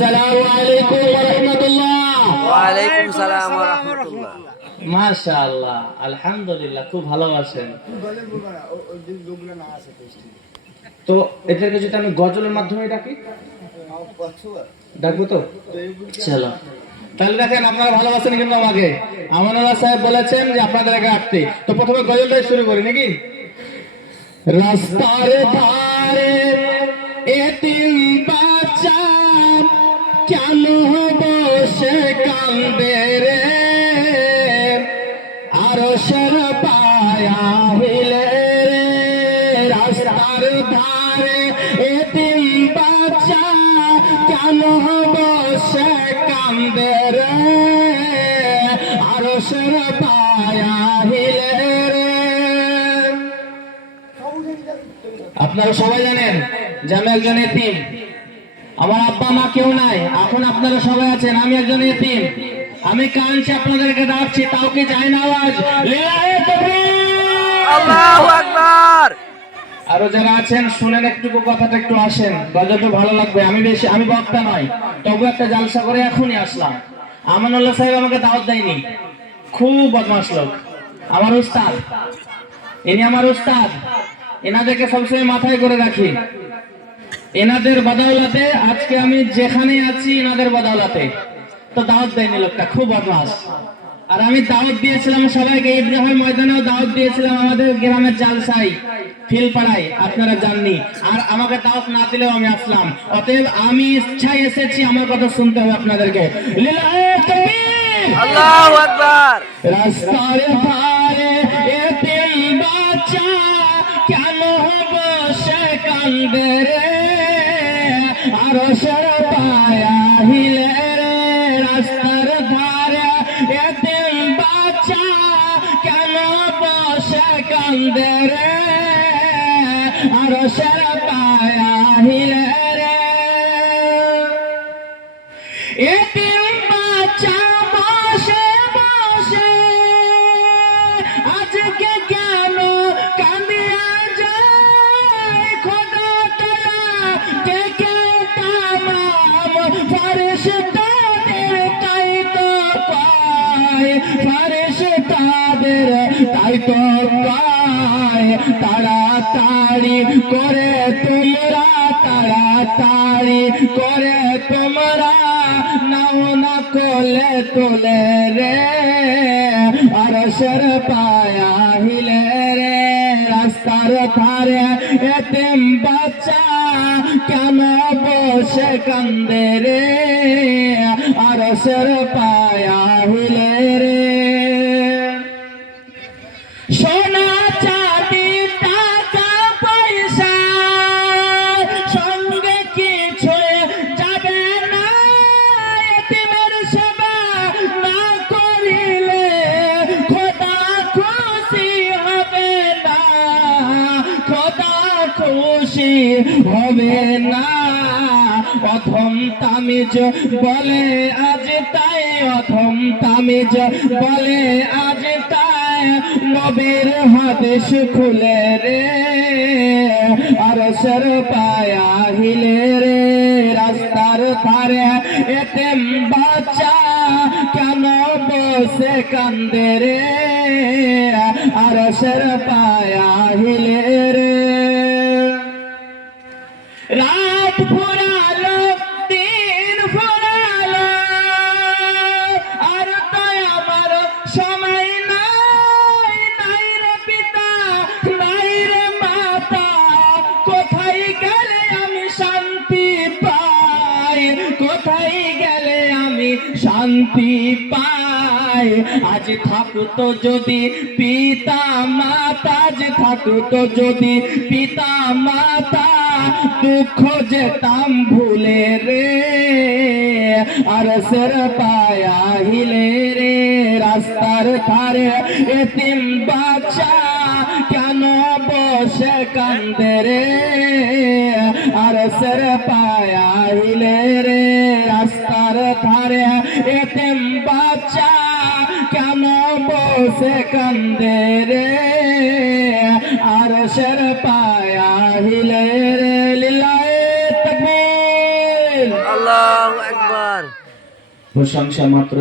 আসসালামু আলাইকুম ওয়া রাহমাতুল্লাহ। ওয়া আলাইকুম সালাম ওয়া রাহমাতুল্লাহ। মাশাআল্লাহ, আলহামদুলিল্লাহ, খুব ভালোবাসেন। তো এটাকে যদি আমি গজলের মাধ্যমে ডাকি, ডাকবো তো? চলো তাহলে দেখেন, আপনারা ভালোবাসেন কিন্তু আমাকে। আমানুল্লাহ সাহেব বলেছেন যে আপনাদের আগে আসতে, তো প্রথমে গজলটাই শুরু করি নাকি? রাস্তার ধারে এতিম বাচ্চা কেন বসে কান্দে রে, আরশের পায়া হইলে রে। রাস্তার ধারে এতিম বাচ্চা কেন বসে কান্দে রে, আরশের পায়া হইলে রে। আপনারা সবাই জানেন যে আমি একজন এতিম, আমার আব্বা মা কেউ নাই। এখন আপনারা সবাই আছেন, আমি একজন এতিম। আমি কাঁদছি, আপনাদেরকে ডাকছি, তাও কি যায় না আওয়াজ? লিল্লাহি তাকবীর, আল্লাহু আকবার। আরো যারা আছেন শুনেন, একটুকু কথাটা একটু আসেন, গজলটা ভালো লাগবে। আমি বক্তা নয়, তবু একটা জালসা করে এখনই আসলাম। আমানুল্লাহ সাহেব আমাকে দাওয়াত দেয়নি, খুব বদমাশ লোক। আমার উস্তাদ, ইনি আমার উস্তাদ, এনাদেরকে সবসময় মাথায় করে রাখি। এনাদের বদৌলতে আজকে আমি যেখানে আছি, এনাদের বদৌলতে। তো দাওয়াত দেয়নি লোকটা, খুব বদমাশ। আর আমি দাওয়াত দিয়েছিলাম সবাইকে, ইব্রাহিম ময়দানেও দাওয়াত দিয়েছিলাম, আমাদের গ্রামের জালসাই ফিলপাড়ায়, আপনারা জাননি। আর আমাকে দাওয়াত না দিলেও আমি আসলাম। অতএব আমি ইচ্ছায় এসেছি, আমার কথা শুনতে হবে আপনাদেরকে। লিল্লাহি তাকবীর, আল্লাহু আকবার। রাস্তার ধারে এতিম বাচ্চা কেন বসে কান্দে রে, আরশের পায়া হিলে রে। রাস্তার ধারে এতিম বাচ্চা কেন বসে কান্দে রে, আরশের পায়া হিলে রে। এতিম বাচ্চা বসে বসে আজকে কেন কান্দিয়া যায়, খোদা তাআলা ডেকে তামাম ফারেশতাদের তাই তো পায়, ফারেশতাদের তাই তো পায়। তাড়াতাড়ি করে তোমরা, তাড়াতাড়ি করে তোমরা নাও না কোলে তোলে রে, আরশের পায়া হিলে রে। রাস্তার ধারে এতিম বাচ্চা কেন বসে কান্দে রে, আরশের পায়া হিলে রে। সোনা চাঁদি টাকা পয়সা সঙ্গে কিছু যাবে না, এতিমের সেবা না করিলে খোদা খুশি হবে না, খোদা খুশি হবে না। অথম তামিজ বলে আজ তাই, অথম তামিজ বলে আজ তাই, নবীর হাদিস খুলে রে, আরশের পায়া হিলে রে। রাস্তার ধারে এতিম বাচ্চা কেন বসে কান্দে রে, আরশের পায়া হিলে রে। রাত ফুরালো, দিন ফুরালো, আর তো আমার সময় নাই। নাই রে পিতা, নাই রে মাতা, কোথায় গেলে আমি শান্তি পাই, কোথায় গেলে আমি শান্তি পাই। আজ থাকতো যদি পিতা মাতা, আজ থাকতো যদি পিতা মাতা, দুঃখ যেতাম ভুলে রে, আরশের পায়া হিলে রে। রাস্তার ধারে এতিম বাচ্চা কেন বসে কান্দে রে, আরশের পায়া হিলে রে। রাস্তার ধারে এতিম বাচ্চা কেন বসে কান্দে রে, আরশের পায়া হিলে রে। লিল্লাহি তাকবীর, আল্লাহু আল্লাহু আকবার। প্রশংসা মাত্র